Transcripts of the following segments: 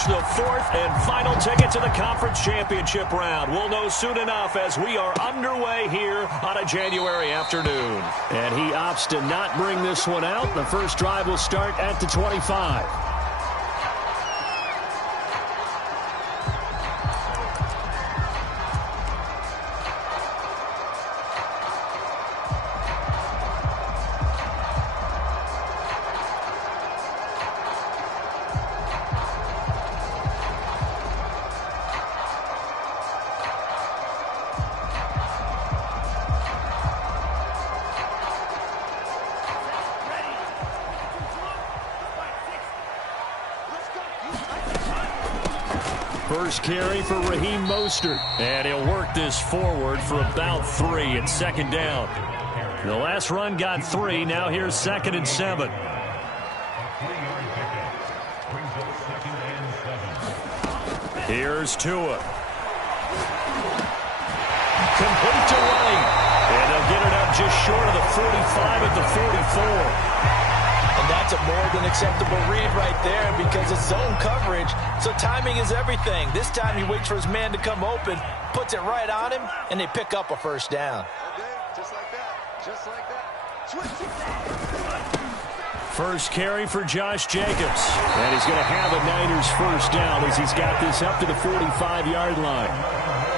clinch the fourth and final ticket to the conference championship round. We'll know soon enough as we are underway here on a January afternoon. And he opts to not bring this one out. The first drive will start at the 25. First carry for Raheem Mostert. And he'll work this forward for about 3. It's second down. The last run got 3. Now here's 2nd and 7. Here's Tua. Complete to Wright. And they'll get it up just short of the 45 at the 44. And that's a more than acceptable read right there because it's zone coverage, so timing is everything. This time he waits for his man to come open, puts it right on him, and they pick up a first down. Okay, just like that. Just like that. Switch. First carry for Josh Jacobs. And he's going to have a Niners first down as he's got this up to the 45-yard line.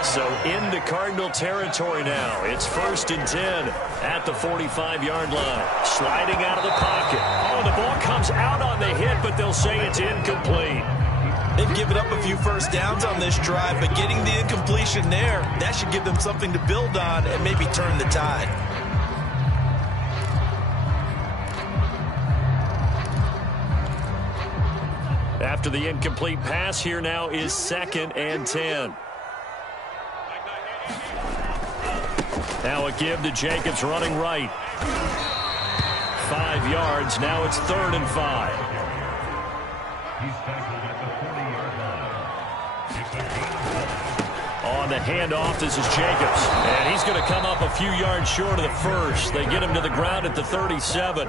So into Cardinal territory now. It's 1st and 10 at the 45-yard line. Sliding out of the pocket. Oh, the ball comes out on the hit, but they'll say it's incomplete. They've given up a few first downs on this drive, but getting the incompletion there, that should give them something to build on and maybe turn the tide. After the incomplete pass, here now is 2nd and 10. Now a give to Jacobs running right. 5 yards. Now it's 3rd and 5. On the handoff, this is Jacobs. And he's going to come up a few yards short of the first. They get him to the ground at the 37.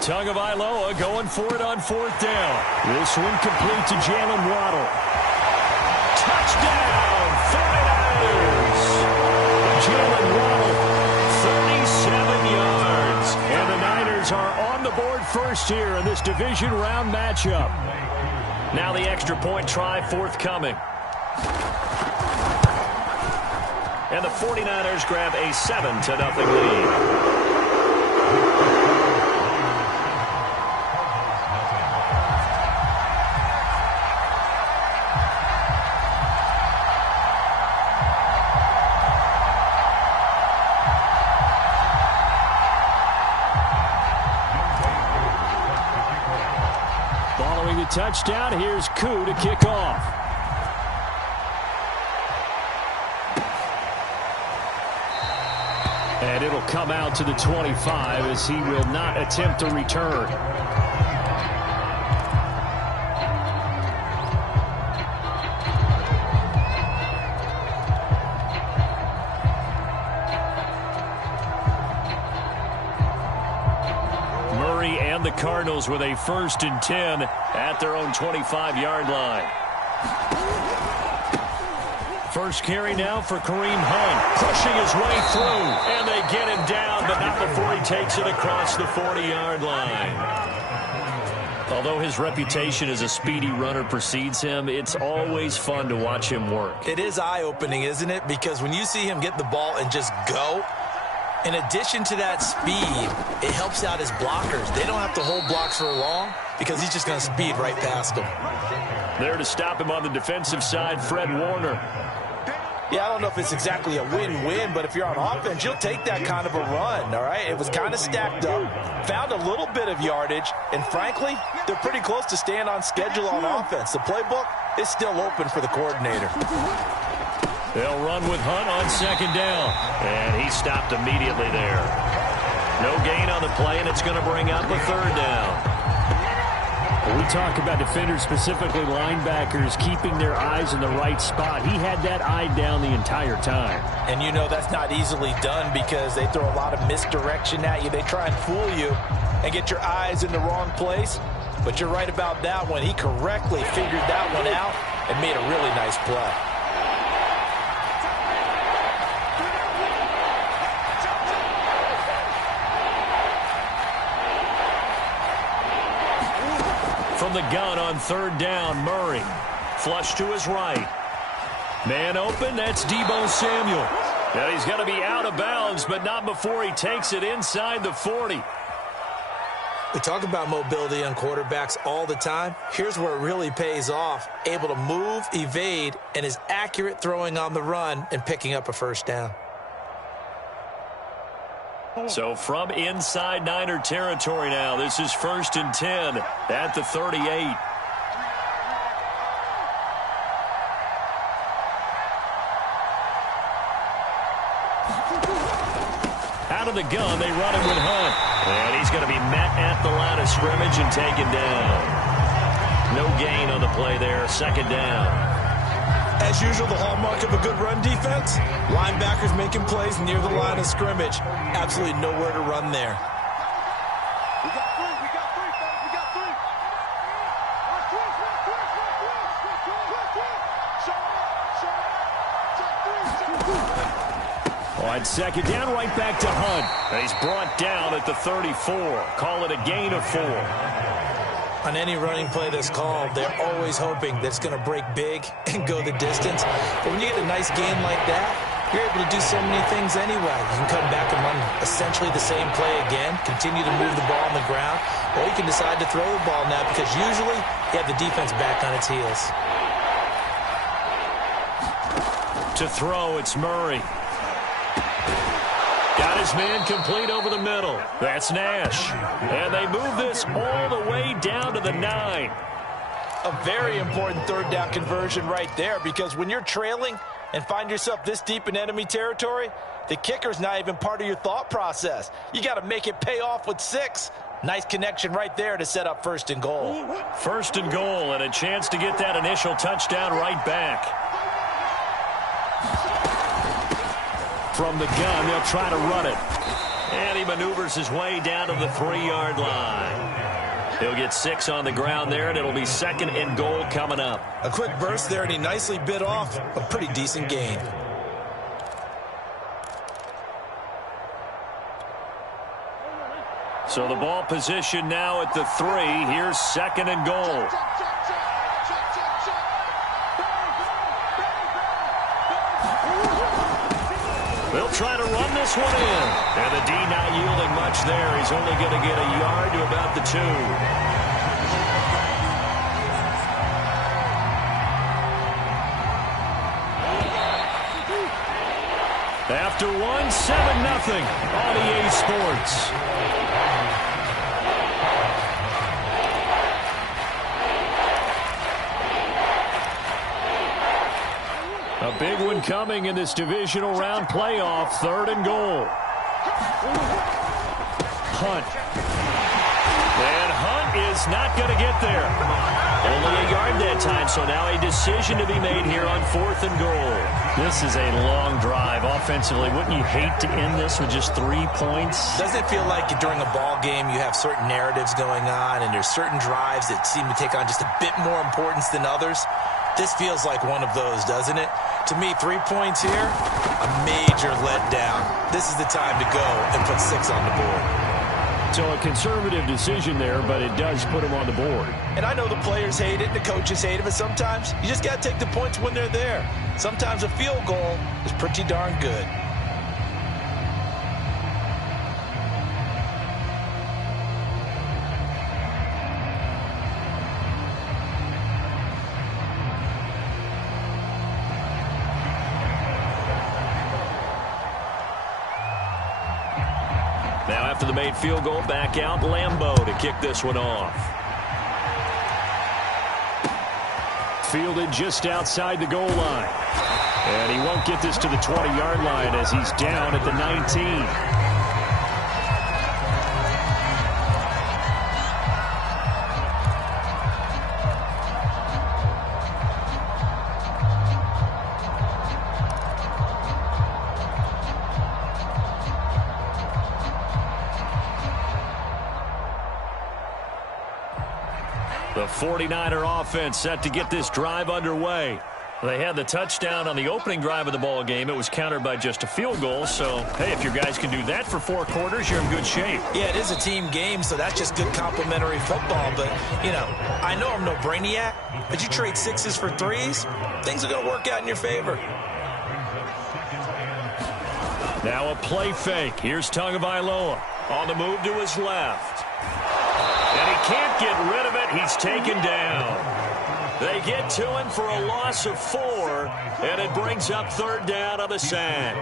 Tagovailoa going for it on 4th down. This one complete to Jalen Waddle. Touchdown, 49ers. Jalen Waddle, 37 yards. And the Niners are on the board first here in this division round matchup. Now the extra point try forthcoming. And the 49ers grab a 7-0 lead. Touchdown. Here's Koo to kick off. And it'll come out to the 25 as he will not attempt to return. The Cardinals with a 1st and 10 at their own 25-yard line. First carry now for Kareem Hunt, pushing his way through, and they get him down, but not before he takes it across the 40-yard line. Although his reputation as a speedy runner precedes him, it's always fun to watch him work. It is eye-opening, isn't it? Because when you see him get the ball and just go, in addition to that speed, it helps out his blockers. They don't have to hold blocks for long because he's just going to speed right past them. There to stop him on the defensive side, Fred Warner. Yeah, I don't know if it's exactly a win-win, but if you're on offense, you'll take that kind of a run, all right? It was kind of stacked up, found a little bit of yardage, and frankly, they're pretty close to staying on schedule on offense. The playbook is still open for the coordinator. They'll run with Hunt on 2nd down. And he stopped immediately there. No gain on the play, and it's going to bring up a 3rd down. We talk about defenders, specifically linebackers, keeping their eyes in the right spot. He had that eye down the entire time. And you know that's not easily done because they throw a lot of misdirection at you. They try and fool you and get your eyes in the wrong place. But you're right about that one. He correctly figured that one out and made a really nice play. From the gun on third down, Murray. Flush to his right. Man open, that's Deebo Samuel. Now he's going to be out of bounds, but not before he takes it inside the 40. We talk about mobility on quarterbacks all the time. Here's where it really pays off. Able to move, evade, and is accurate throwing on the run and picking up a first down. So from inside Niner territory now, this is 1st and 10 at the 38. Out of the gun, they run it with Hunt. And he's going to be met at the line of scrimmage and taken down. No gain on the play there, 2nd down. As usual, the hallmark of a good run defense, linebackers making plays near the line of scrimmage. Absolutely nowhere to run there. We got three, fellas, we got three. On 2nd down, right back to Hunt. And he's brought down at the 34. Call it a gain of 4. On any running play that's called, they're always hoping that it's going to break big and go the distance. But when you get a nice gain like that, you're able to do so many things anyway. You can come back and run essentially the same play again, continue to move the ball on the ground, or you can decide to throw the ball now because usually you have the defense back on its heels. To throw, it's Murray. Got his man complete over the middle. That's Nash. And they move this all the way down to the 9. A very important 3rd down conversion right there because when you're trailing and find yourself this deep in enemy territory, the kicker's not even part of your thought process. You got to make it pay off with 6. Nice connection right there to set up 1st and goal. 1st and goal and a chance to get that initial touchdown right back. From the gun, they'll try to run it. And he maneuvers his way down to the 3-yard line. He'll get 6 on the ground there, and it'll be 2nd and goal coming up. A quick burst there, and he nicely bit off a pretty decent gain. So the ball position now at the 3. Here's 2nd and goal. They'll try to run this one in. And the D not yielding much there. He's only going to get a yard to about the 2. After 1, 7-0 on EA Sports. A big one coming in this divisional round playoff, 3rd and goal. Hunt. And Hunt is not going to get there. Only a yard that time, so now a decision to be made here on 4th and goal. This is a long drive offensively. Wouldn't you hate to end this with just 3 points? Doesn't it feel like during a ball game you have certain narratives going on and there's certain drives that seem to take on just a bit more importance than others? This feels like one of those, doesn't it? To me, 3 points here, a major letdown. This is the time to go and put 6 on the board. So a conservative decision there, but it does put him on the board. And I know the players hate it, the coaches hate it, but sometimes you just got to take the points when they're there. Sometimes a field goal is pretty darn good. Now after the made field goal, back out Lambeau to kick this one off. Fielded just outside the goal line. And he won't get this to the 20-yard line as he's down at the 19. The 49er offense set to get this drive underway. They had the touchdown on the opening drive of the ball game. It was countered by just a field goal. So, hey, if your guys can do that for 4 quarters, you're in good shape. Yeah, it is a team game, so that's just good complimentary football. But, you know, I know I'm no brainiac, but you trade 6s for 3s, things are going to work out in your favor. Now a play fake. Here's Tagovailoa on the move to his left. And he can't get rid of it. He's taken down. They get to him for a loss of 4, and it brings up 3rd down on the sack.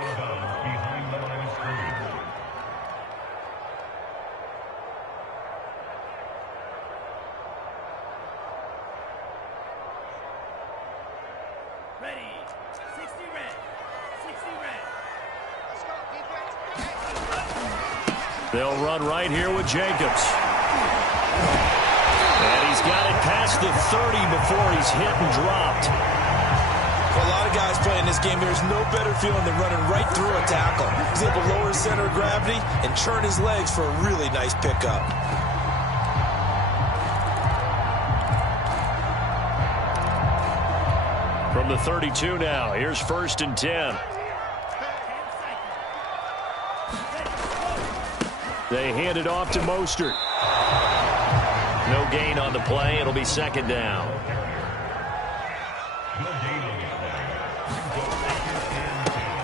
Ready. 60 red. 60 red. Let's go, defense. They'll run right here with Jacobs. And he's got it past the 30 before he's hit and dropped. For a lot of guys playing this game, there's no better feeling than running right through a tackle. He's able to lower his center of gravity and churn his legs for a really nice pickup. From the 32 now, here's 1st and 10. They hand it off to Mostert. No gain on the play. It'll be 2nd down.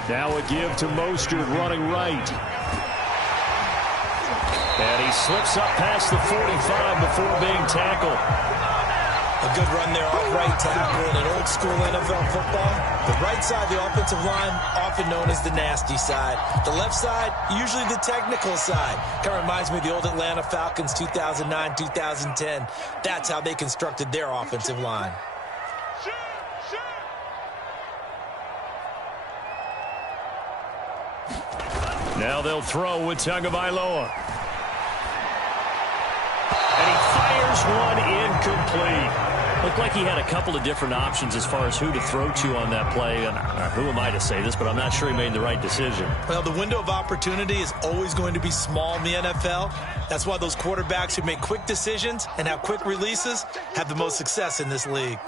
Now a give to Mostert running right. And he slips up past the 45 before being tackled. A good run there off right tackle in an old-school NFL football. The right side of the offensive line, often known as the nasty side. The left side, usually the technical side. Kind of reminds me of the old Atlanta Falcons 2009, 2010. That's how they constructed their offensive line. Now they'll throw with Tagovailoa. And he fires one incomplete. Looked like he had a couple of different options as far as who to throw to on that play. And who am I to say this, but I'm not sure he made the right decision. Well, the window of opportunity is always going to be small in the NFL. That's why those quarterbacks who make quick decisions and have quick releases have the most success in this league.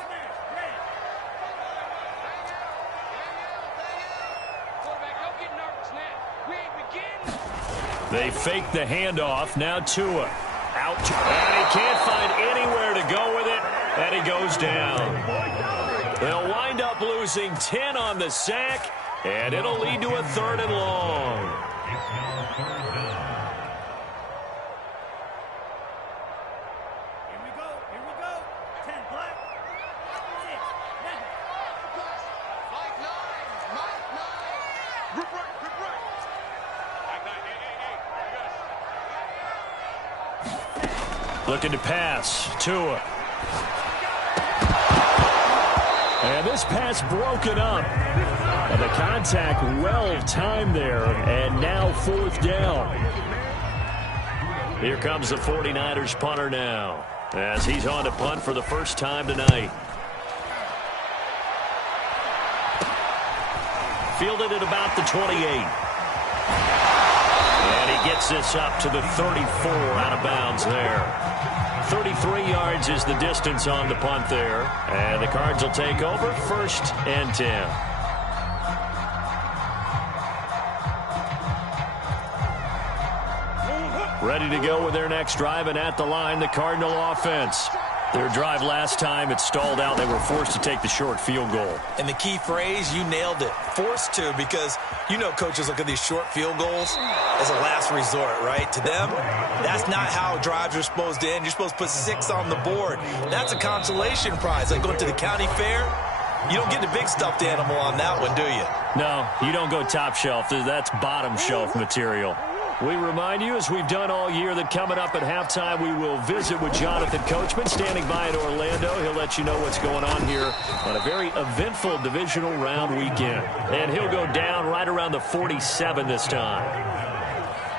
They fake the handoff. Now Tua out. And he can't find anywhere to go with it. And he goes down. They'll wind up losing 10 on the sack. And it'll lead to a 3rd and long. Here we go. Here we go. 10 black. 6 red. Mike 9. Mike 9. Group right. Group right. Mike 9. Hey. Looking to pass. Tua. And this pass broken up. And the contact well timed there. And now 4th down. Here comes the 49ers punter now, as he's on to punt for the first time tonight. Fielded at about the 28. And he gets this up to the 34 out of bounds there. 33 yards is the distance on the punt there. And the Cards will take over 1st and 10. Ready to go with their next drive, and at the line, the Cardinal offense. Their drive last time, it stalled out. They were forced to take the short field goal. And the key phrase, you nailed it, forced to, because you know coaches look at these short field goals as a last resort, right? To them, that's not how drives are supposed to end. You're supposed to put 6 on the board. That's a consolation prize. Like going to the county fair, you don't get the big stuffed animal on that one, do you? No, you don't go top shelf. That's bottom shelf material. We remind you, as we've done all year, that coming up at halftime, we will visit with Jonathan Coachman, standing by in Orlando. He'll let you know what's going on here on a very eventful divisional round weekend. And he'll go down right around the 47 this time.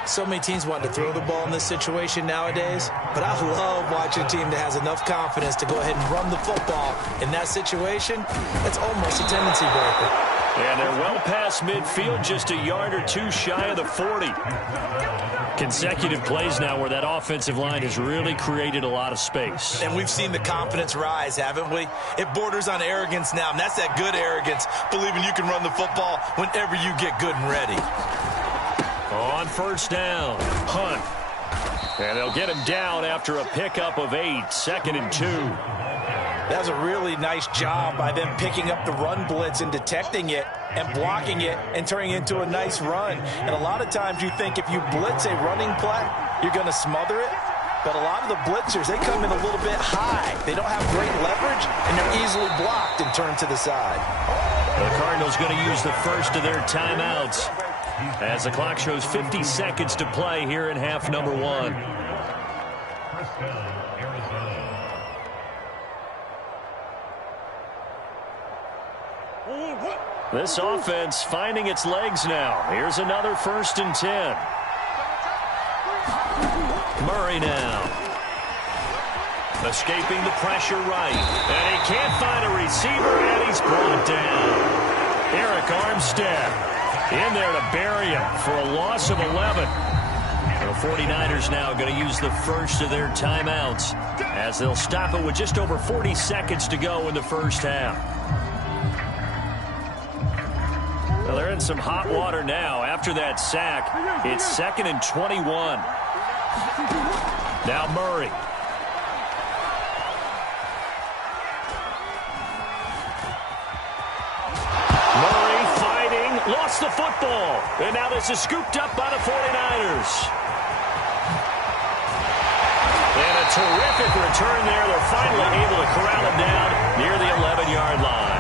So many teams want to throw the ball in this situation nowadays, but I love watching a team that has enough confidence to go ahead and run the football in that situation. That's almost a tendency breaker. And they're well past midfield, just a yard or two shy of the 40. Consecutive plays now where that offensive line has really created a lot of space. And we've seen the confidence rise, haven't we? It borders on arrogance now, and that's that good arrogance, believing you can run the football whenever you get good and ready. On first down, Hunt. And they'll get him down after a pickup of 8, 2nd and 2. That was a really nice job by them picking up the run blitz and detecting it and blocking it and turning it into a nice run. And a lot of times you think if you blitz a running play, you're going to smother it. But a lot of the blitzers, they come in a little bit high. They don't have great leverage, and they're easily blocked and turned to the side. The Cardinals going to use the first of their timeouts as the clock shows 50 seconds to play here in half number 1. This offense finding its legs now. Here's another 1st and 10. Murray now. Escaping the pressure right. And he can't find a receiver, and he's brought down. Eric Armstead in there to bury him for a loss of 11. The 49ers now going to use the first of their timeouts as they'll stop it with just over 40 seconds to go in the first half. Well, they're in some hot water now. After that sack, it's 2nd and 21. Now Murray. Murray fighting, lost the football. And now this is scooped up by the 49ers. And a terrific return there. They're finally able to corral him down near the 11-yard line.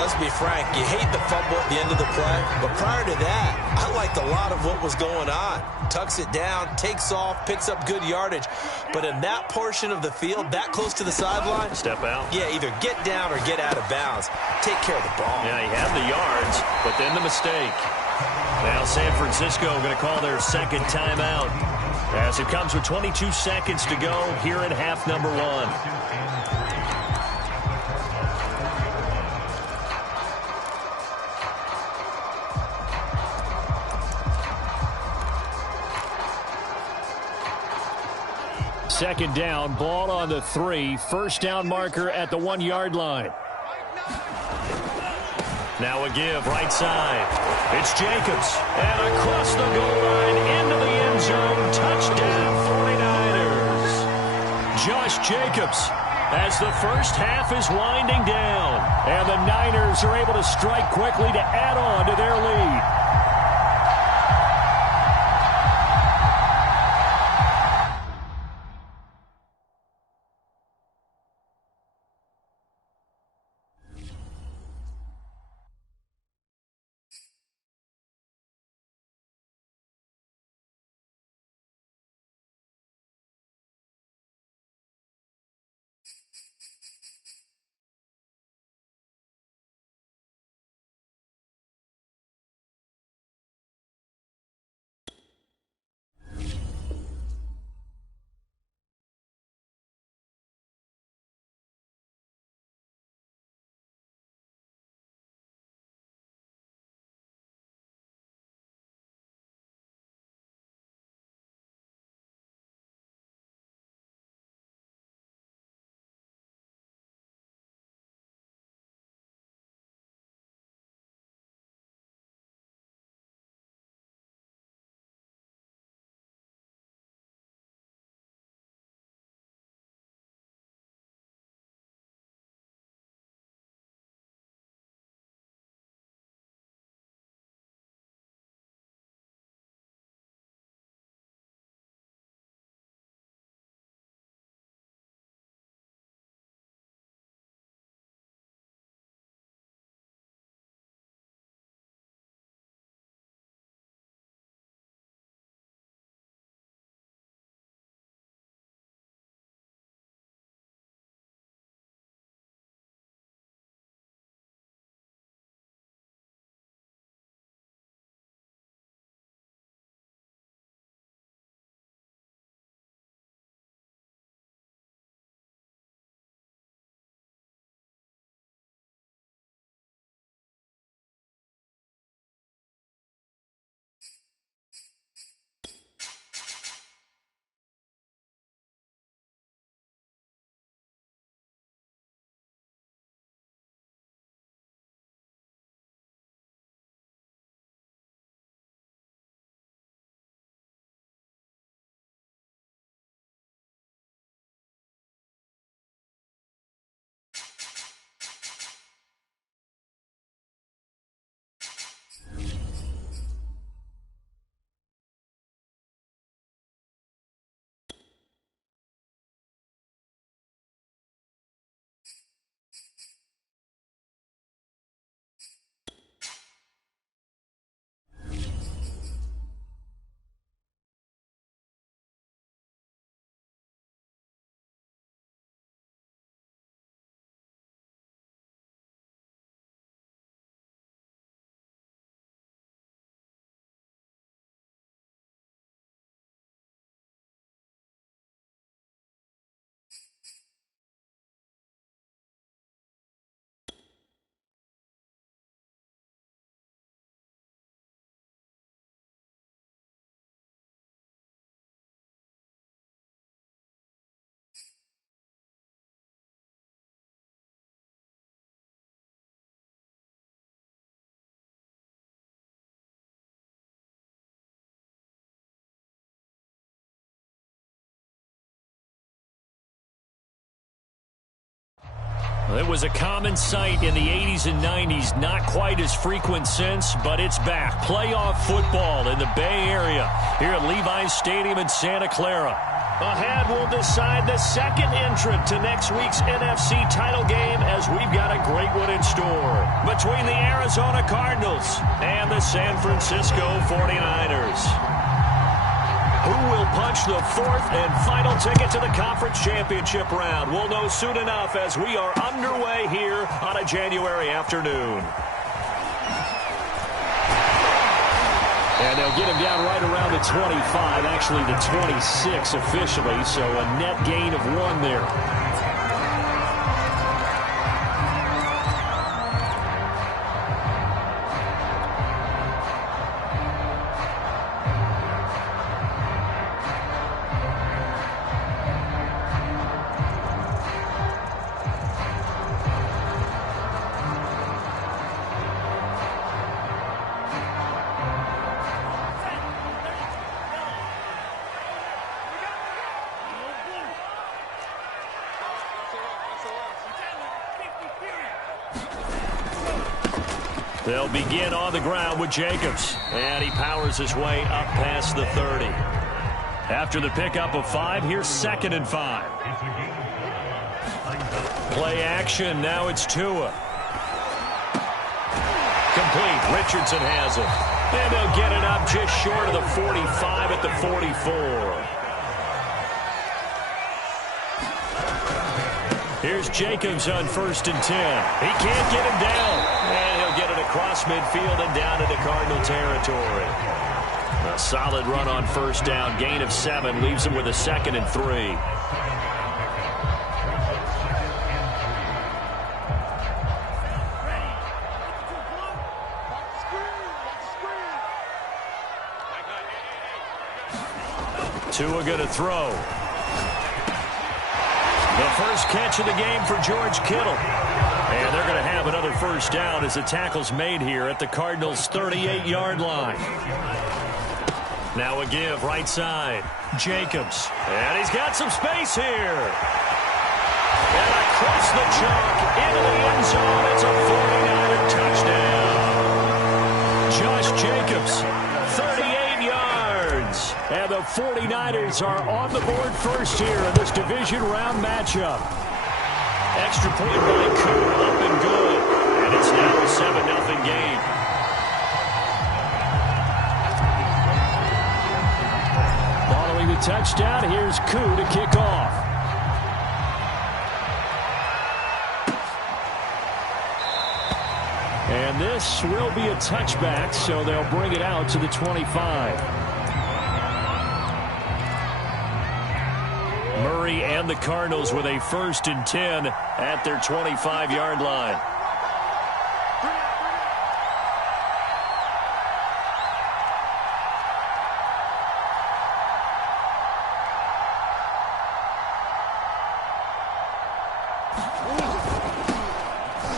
Let's be frank, you hate the fumble at the end of the play, but prior to that, I liked a lot of what was going on. Tucks it down, takes off, picks up good yardage, but in that portion of the field, that close to the sideline, step out. Yeah, either get down or get out of bounds. Take care of the ball. Yeah, he had the yards, but then the mistake. Now San Francisco going to call their second timeout as it comes with 22 seconds to go here in half number 1. Second down, ball on the 3. First down marker at the 1-yard line. Now a give, right side. It's Jacobs. And across the goal line, into the end zone. Touchdown, 49ers. Josh Jacobs as the first half is winding down. And the Niners are able to strike quickly to add on to their lead. It was a common sight in the 80s and 90s, not quite as frequent since, but it's back. Playoff football in the Bay Area here at Levi's Stadium in Santa Clara. Ahead, we'll decide the second entrant to next week's NFC title game as we've got a great one in store between the Arizona Cardinals and the San Francisco 49ers. Who will punch the fourth and final ticket to the conference championship round? We'll know soon enough as we are underway here on a January afternoon. And they'll get him down right around the 25, actually the 26 officially, so a net gain of 1 there. They'll begin on the ground with Jacobs. And he powers his way up past the 30. After the pickup of 5, here's 2nd and 5. Play action. Now it's Tua. Complete. Richardson has it. And they'll get it up just short of the 45 at the 44. Here's Jacobs on 1st and 10. He can't get him down. And he'll get it across midfield and down into Cardinal territory. A solid run on 1st down. Gain of 7 leaves him with a 2nd and 3. Tua going to throw. The first catch of the game for George Kittle. And they're going to have another 1st down as the tackle's made here at the Cardinals' 38-yard line. Now a give right side. Jacobs. And he's got some space here. And across the chalk into the end zone. It's a 49er touchdown. Josh Jacobs, 38 yards. And the 49ers are on the board first here in this division round matchup. Extra point by Koo, up and good. And it's now a 7-0 game. Following the touchdown, here's Koo to kick off. And this will be a touchback, so they'll bring it out to the 25. Murray and the Cardinals with a 1st and 10 at their 25-yard line.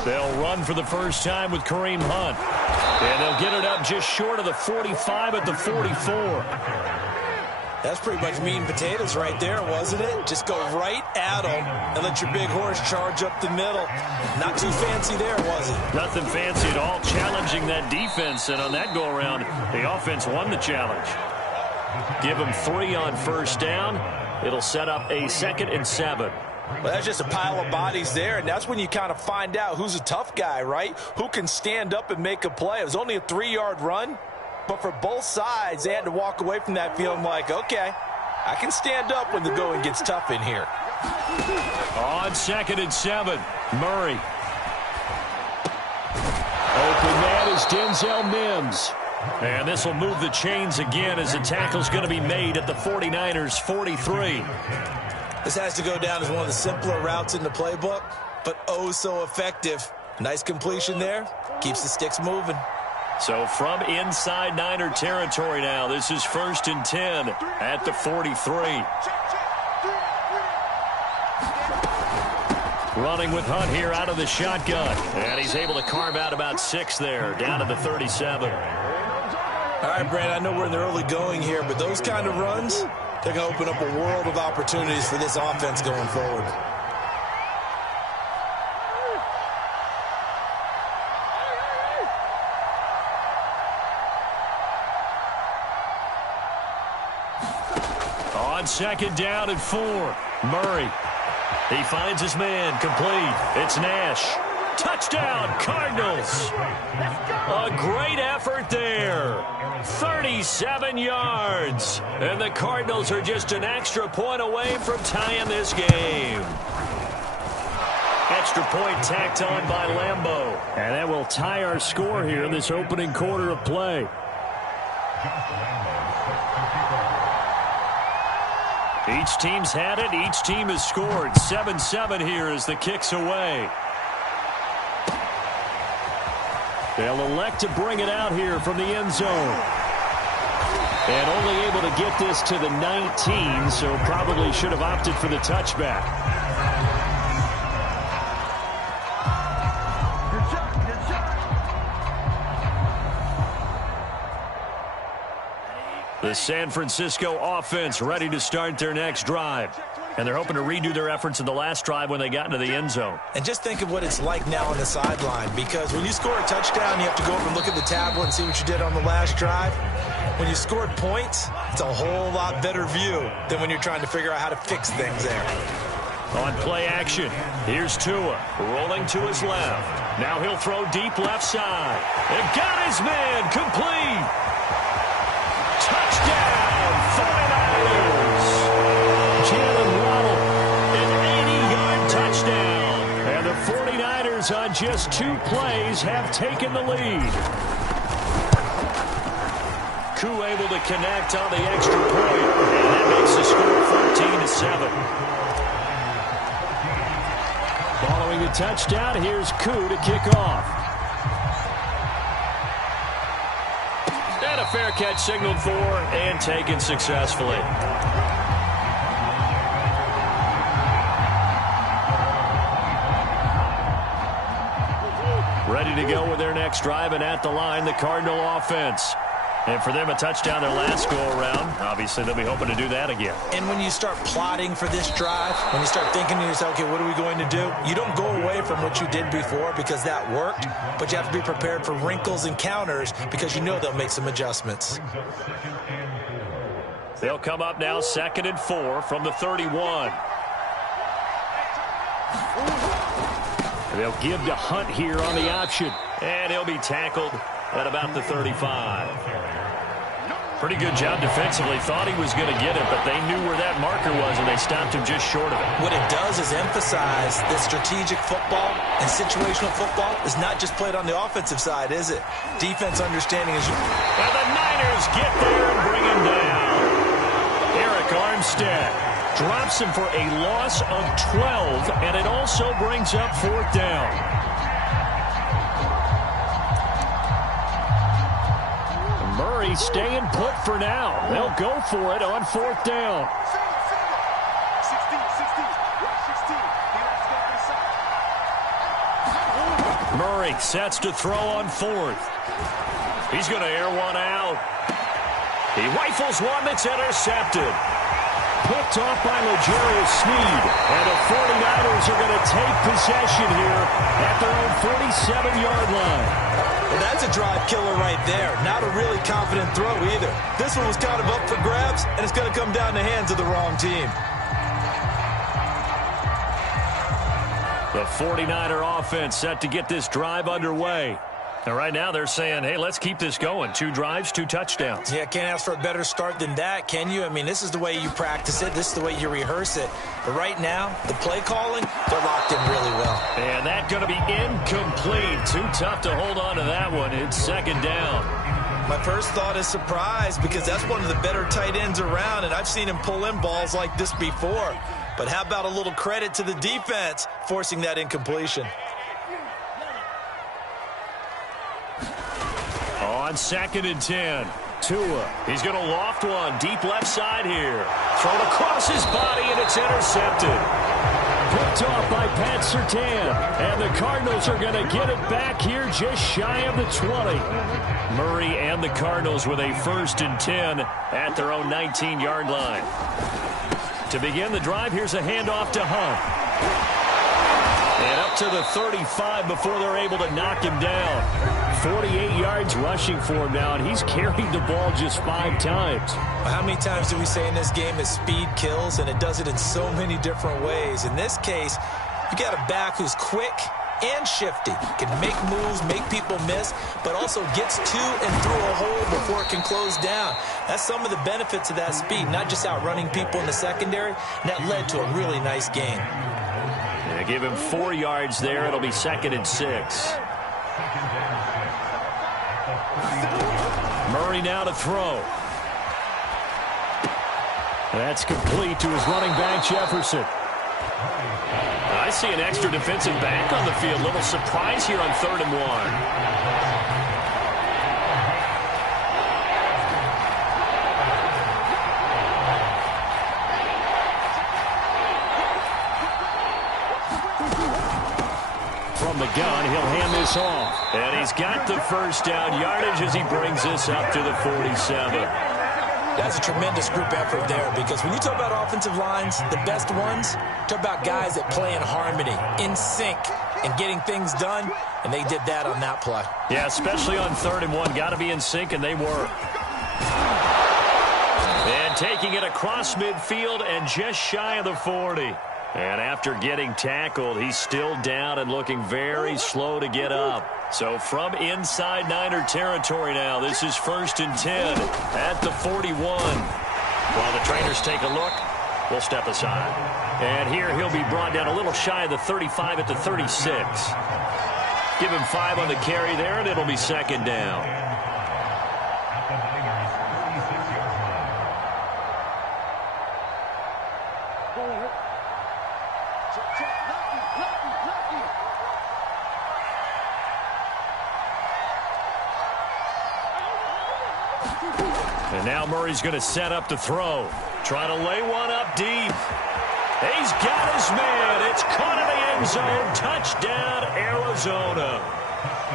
They'll run for the first time with Kareem Hunt. And they'll get it up just short of the 45 at the 44. That's pretty much meat and potatoes right there, wasn't it? Just go right at them and let your big horse charge up the middle. Not too fancy there, was it? Nothing fancy at all, challenging that defense. And on that go-around, the offense won the challenge. Give them 3 on 1st down. It'll set up a 2nd and 7. Well, that's just a pile of bodies there, and that's when you kind of find out who's a tough guy, right? Who can stand up and make a play. It was only a 3-yard run. But for both sides, they had to walk away from that feeling like, okay, I can stand up when the going gets tough in here. On 2nd and 7, Murray. Open man is Denzel Mims. And this will move the chains again as the tackle's going to be made at the 49ers' 43. This has to go down as one of the simpler routes in the playbook, but oh so effective. Nice completion there. Keeps the sticks moving. So from inside Niner territory now, this is 1st and 10 at the 43. Running with Hunt here out of the shotgun. And he's able to carve out about 6 there, down to the 37. All right, Brad, I know we're in the early going here, but those kind of runs, they're going to open up a world of opportunities for this offense going forward. On second down and 4. Murray. He finds his man. Complete. It's Nash. Touchdown, Cardinals. A great effort there. 37 yards. And the Cardinals are just an extra point away from tying this game. Extra point tacked on by Lambeau. And that will tie our score here in this opening quarter of play. Each team's had it. Each team has scored. 7-7 here as the kick's away. They'll elect to bring it out here from the end zone. And only able to get this to the 19, so probably should have opted for the touchback. The San Francisco offense ready to start their next drive. And they're hoping to redo their efforts in the last drive when they got into the end zone. And just think of what it's like now on the sideline, because when you score a touchdown, you have to go over and look at the tablet and see what you did on the last drive. When you scored points, it's a whole lot better view than when you're trying to figure out how to fix things there. On play action, here's Tua, rolling to his left. Now he'll throw deep left side. And got his man, complete. Touchdown, 49ers. Jalen Waddle, an 80-yard touchdown. And the 49ers on just 2 plays have taken the lead. Koo able to connect on the extra point. And that makes the score 14-7. Following the touchdown, here's Koo to kick off. And a fair catch signaled for and taken successfully. Ready to go with their next drive, and at the line, the Cardinal offense. And for them, a touchdown their last go-around. Obviously, they'll be hoping to do that again. And when you start plotting for this drive, when you start thinking to yourself, okay, what are we going to do? You don't go away from what you did before because that worked, but you have to be prepared for wrinkles and counters because you know they'll make some adjustments. They'll come up now 2nd and 4 from the 31. They'll give to Hunt here on the option. And he'll be tackled at about the 35. Pretty good job defensively. Thought he was going to get it, but they knew where that marker was, and they stopped him just short of it. What it does is emphasize that strategic football and situational football is not just played on the offensive side, is it? Defense understanding is... And the Niners get there and bring him down. Eric Armstead drops him for a loss of 12, and it also brings up 4th down. Murray staying put for now. They'll go for it on 4th down. Murray sets to throw on 4th. He's going to air one out. He rifles one that's intercepted. Picked off by L'Jarius Sneed. And the 49ers are going to take possession here at their own 47-yard line. Well, that's a drive killer right there. Not a really confident throw either. This one was kind of up for grabs, and it's going to come down the hands of the wrong team. The 49er offense set to get this drive underway. And right now they're saying, hey, let's keep this going. 2 drives, 2 touchdowns. Yeah, can't ask for a better start than that, can you? I mean, this is the way you practice it. This is the way you rehearse it. But right now, the play calling, they're locked in really well. And that's going to be incomplete. Too tough to hold on to that one. It's 2nd down. My first thought is surprise because that's one of the better tight ends around, and I've seen him pull in balls like this before. But how about a little credit to the defense forcing that incompletion? On 2nd and 10, Tua. He's going to loft one deep left side here. Thrown across his body, and it's intercepted. Picked off by Pat Surtain. And the Cardinals are going to get it back here just shy of the 20. Murray and the Cardinals with a 1st and 10 at their own 19-yard line. To begin the drive, here's a handoff to Hunt. And up to the 35 before they're able to knock him down. 48 yards rushing for him now, and he's carried the ball just 5 times. How many times do we say in this game that speed kills, and it does it in so many different ways? In this case, you got a back who's quick and shifty, can make moves, make people miss, but also gets to and through a hole before it can close down. That's some of the benefits of that speed, not just outrunning people in the secondary, and that led to a really nice game. Yeah, give him 4 yards there. It'll be 2nd and 6. Murray now to throw. That's complete to his running back, Jefferson. I see an extra defensive back on the field. Little surprise here on 3rd and 1. From the gun, he'll hand this off. And he's got the first down yardage as he brings this up to the 47. That's a tremendous group effort there, because when you talk about offensive lines, the best ones, talk about guys that play in harmony, in sync, and getting things done, and they did that on that play. Yeah, especially on 3rd and 1. Got to be in sync, and they were. And taking it across midfield and just shy of the 40. And after getting tackled, he's still down and looking very slow to get up. So from inside Niner territory now, this is 1st and 10 at the 41. While the trainers take a look, we'll step aside. And here he'll be brought down a little shy of the 35 at the 36. Give him 5 on the carry there, and it'll be 2nd down. And now Murray's going to set up to throw. Trying to lay one up deep. He's got his man. It's caught in the end zone. Touchdown, Arizona.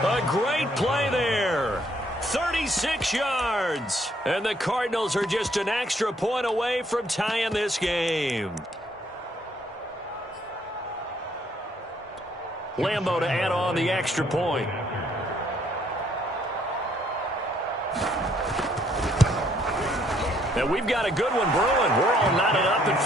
A great play there. 36 yards. And the Cardinals are just an extra point away from tying this game. Lambo to add on the extra point. And we've got a good one brewing. We're all knotted up at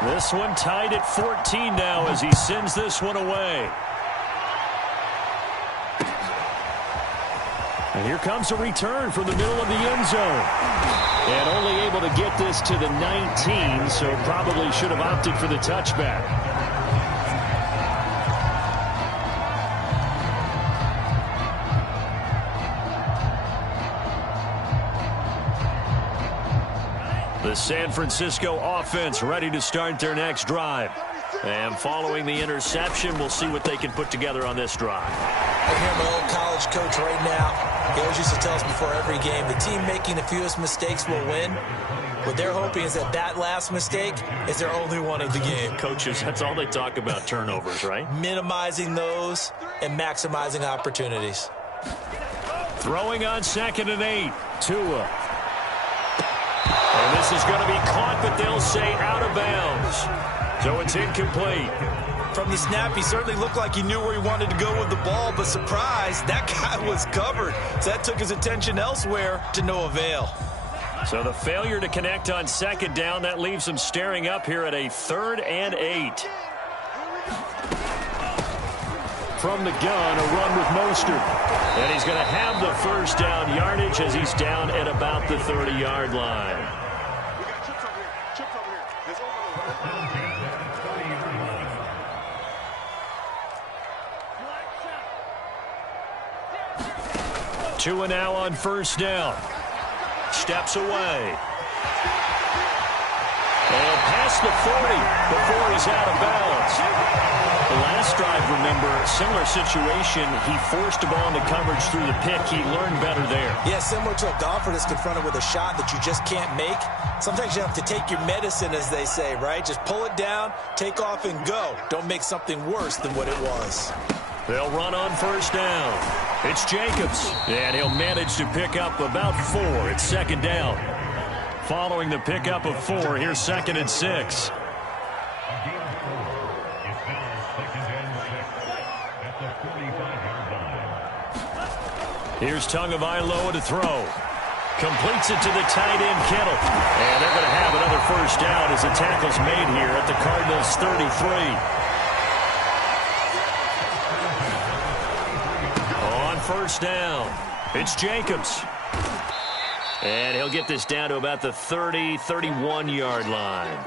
14. This one tied at 14 now as he sends this one away. And here comes a return from the middle of the end zone. And only able to get this to the 19, so probably should have opted for the touchback. The San Francisco offense ready to start their next drive. And following the interception, we'll see what they can put together on this drive. I hear my old college coach right now. He always used to tell us before every game, the team making the fewest mistakes will win. What they're hoping is that that last mistake is their only one of the game. Coaches, that's all they talk about, turnovers, right? Minimizing those and maximizing opportunities. Throwing on 2nd and 8. Tua. And this is going to be caught, but they'll say out of bounds. So it's incomplete. From the snap, he certainly looked like he knew where he wanted to go with the ball, but surprise, that guy was covered. So that took his attention elsewhere to no avail. So the failure to connect on 2nd down, that leaves him staring up here at a 3rd and 8. From the gun, a run with Mostert. And he's going to have the first down yardage as he's down at about the 30-yard line. Tua now on 1st down. Steps away. And past the 40 before he's out of bounds. The last drive, remember, similar situation. He forced a ball into coverage through the pick. He learned better there. Yeah, similar to a golfer that's confronted with a shot that you just can't make. Sometimes you have to take your medicine, as they say, right? Just pull it down, take off, and go. Don't make something worse than what it was. They'll run on 1st down. It's Jacobs. And he'll manage to pick up about 4. It's 2nd down. Following the pickup of 4, here's 2nd and 6. Here's Tagovailoa to throw. Completes it to the tight end, Kittle. And they're going to have another first down as the tackle's made here at the Cardinals' 33. On first down, it's Jacobs. And he'll get this down to about the 30, 31-yard line.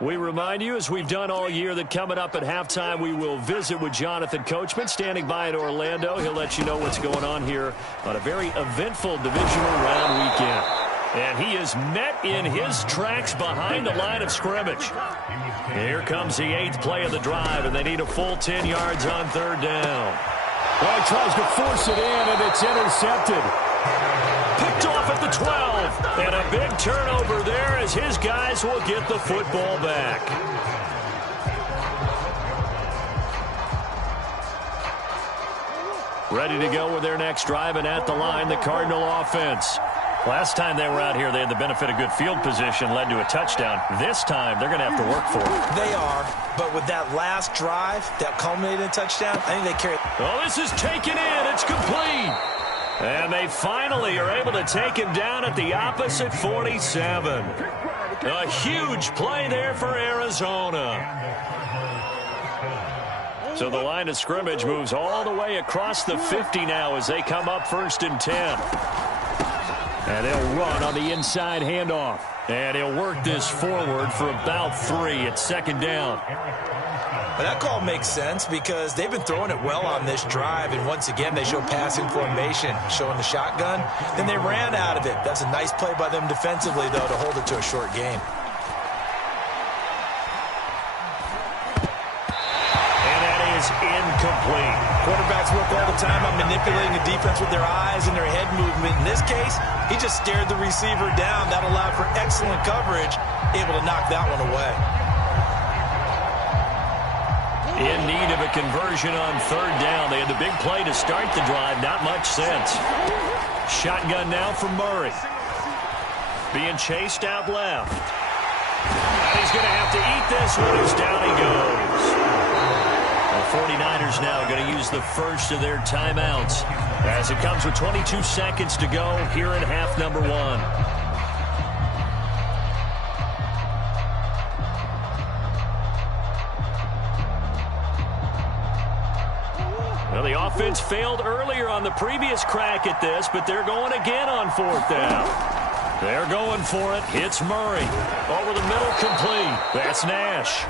We remind you, as we've done all year, that coming up at halftime, we will visit with Jonathan Coachman, standing by in Orlando. He'll let you know what's going on here on a very eventful divisional round weekend. And he is met in his tracks behind the line of scrimmage. Here comes the 8th play of the drive, and they need a full 10 yards on 3rd down. Well, he tries to force it in, and it's intercepted. Picked off at the 12. And a big turnover there as his guys will get the football back. Ready to go with their next drive, and at the line, the Cardinal offense. Last time they were out here, they had the benefit of good field position, led to a touchdown. This time, they're going to have to work for it. They are, but with that last drive that culminated in a touchdown, I think they carry. Oh, this is taken in. It's complete. And they finally are able to take him down at the opposite 47. A huge play there for Arizona. So the line of scrimmage moves all the way across the 50 now as they come up 1st and 10. And they'll run on the inside handoff. And he'll work this forward for about 3 at 2nd down. But that call makes sense because they've been throwing it well on this drive, and once again they show passing formation, showing the shotgun. Then they ran out of it. That's a nice play by them defensively, though, to hold it to a short game. And that is incomplete. Quarterbacks work all the time on manipulating the defense with their eyes and their head movement. In this case, he just stared the receiver down. That allowed for excellent coverage, able to knock that one away. In need of a conversion on 3rd down. They had the big play to start the drive. Not much sense. Shotgun now for Murray. Being chased out left. And he's going to have to eat this one as down he goes. The 49ers now going to use the first of their timeouts as it comes with 22 seconds to go here in half number 1. Well, the offense failed earlier on the previous crack at this, but they're going again on 4th down. They're going for it. It's Murray. Over the middle, complete. That's Nash.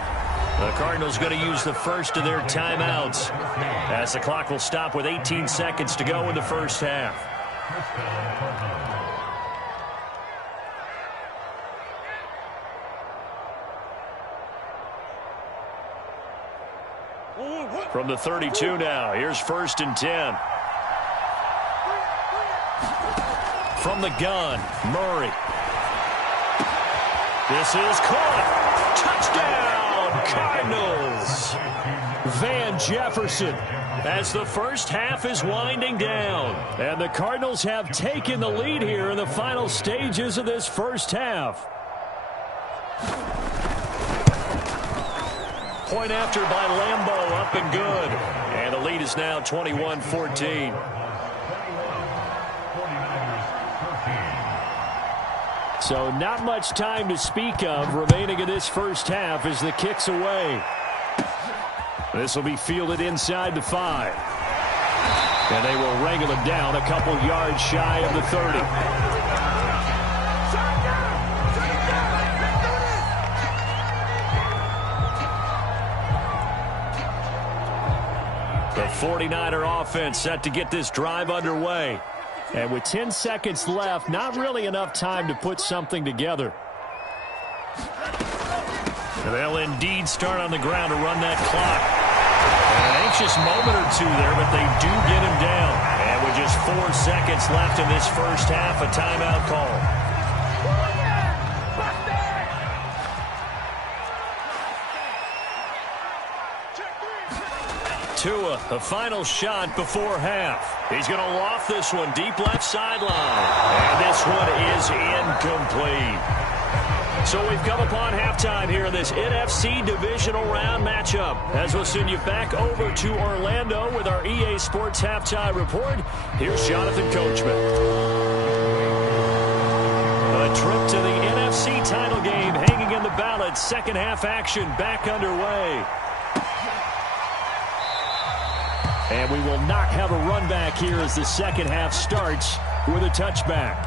The Cardinals going to use the first of their timeouts as the clock will stop with 18 seconds to go in the first half. From the 32 now, here's 1st and 10. From the gun, Murray. This is caught. Touchdown, Cardinals. Van Jefferson. As the first half is winding down. And the Cardinals have taken the lead here in the final stages of this first half. Point after by Lambeau, up and good. And the lead is now 21-14. So not much time to speak of remaining in this first half as the kick's away. This will be fielded inside the 5. And they will wrangle it down a couple yards shy of the 30. The 49er offense set to get this drive underway. And with 10 seconds left, not really enough time to put something together. They'll indeed start on the ground to run that clock. An anxious moment or two there, but they do get him down. And with just 4 seconds left in this first half, a timeout call. Tua, a final shot before half. He's going to loft this one deep left sideline. And this one is incomplete. So we've come upon halftime here in this NFC divisional round matchup. As we'll send you back over to Orlando with our EA Sports Halftime Report, here's Jonathan Coachman. A trip to the NFC title game hanging in the balance. Second half action back underway. And we will not have a run back here as the second half starts with a touchback.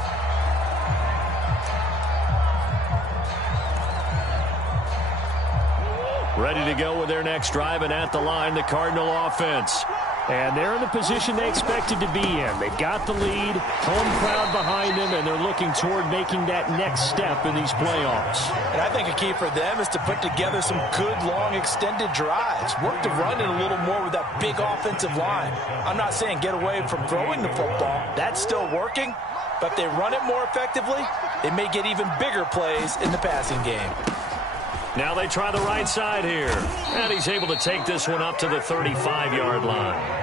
Ready to go with their next drive, and at the line, the Cardinal offense. And they're in the position they expected to be in. They've got the lead, home crowd behind them, and they're looking toward making that next step in these playoffs. And I think a key for them is to put together some good, long, extended drives. Work the run in a little more with that big offensive line. I'm not saying get away from throwing the football. That's still working. But if they run it more effectively, they may get even bigger plays in the passing game. Now they try the right side here. And he's able to take this one up to the 35-yard line.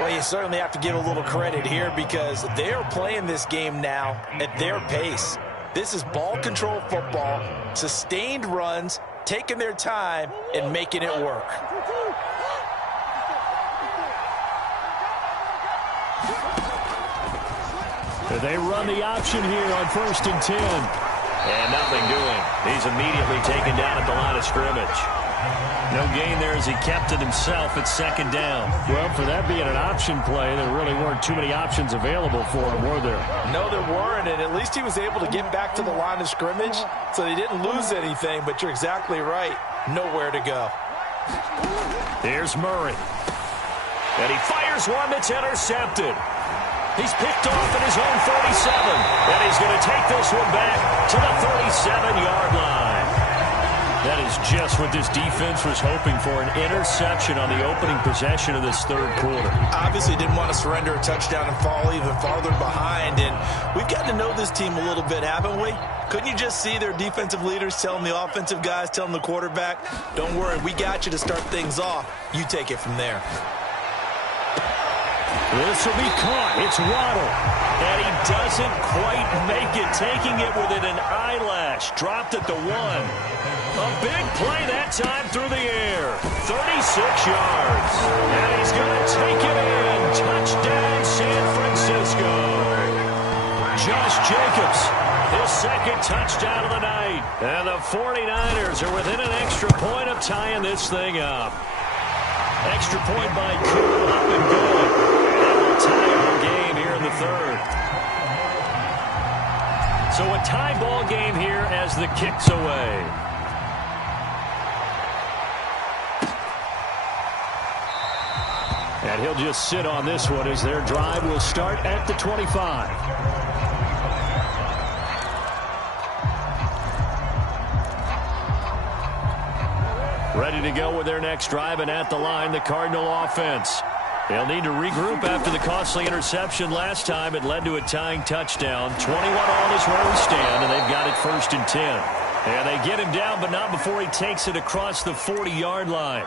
Well, you certainly have to give a little credit here because they're playing this game now at their pace. This is ball control football, sustained runs, taking their time and making it work. They run the option here on 1st and 10. And nothing doing. He's immediately taken down at the line of scrimmage. No gain there as he kept it himself at second down. Well, for that being an option play, there really weren't too many options available for him, were there? No, there weren't, and at least he was able to get back to the line of scrimmage, so he didn't lose anything, but you're exactly right. Nowhere to go. Here's Murray. And he fires one that's intercepted. He's picked off at his own 47, and he's going to take this one back to the 37-yard line. That is just what this defense was hoping for, an interception on the opening possession of this third quarter. Obviously didn't want to surrender a touchdown and fall even farther behind, and we've gotten to know this team a little bit, haven't we? Couldn't you just see their defensive leaders telling the offensive guys, telling the quarterback, don't worry, we got you to start things off. You take it from there. This will be caught. It's Waddle. And he doesn't quite make it, taking it within an eyelash. Dropped at the 1. A big play that time through the air. 36 yards. And he's going to take it in. Touchdown, San Francisco. Josh Jacobs, his second touchdown of the night. And the 49ers are within an extra point of tying this thing up. Extra point by Cool, up and good. Tie game here in the third. So a tie ball game here as the kick's away. And he'll just sit on this one as their drive will start at the 25. Ready to go with their next drive, and at the line, the Cardinal offense. They'll need to regroup after the costly interception last time. It led to a tying touchdown. 21 all is where we stand, and they've got it 1st and 10. And they get him down, but not before he takes it across the 40-yard line.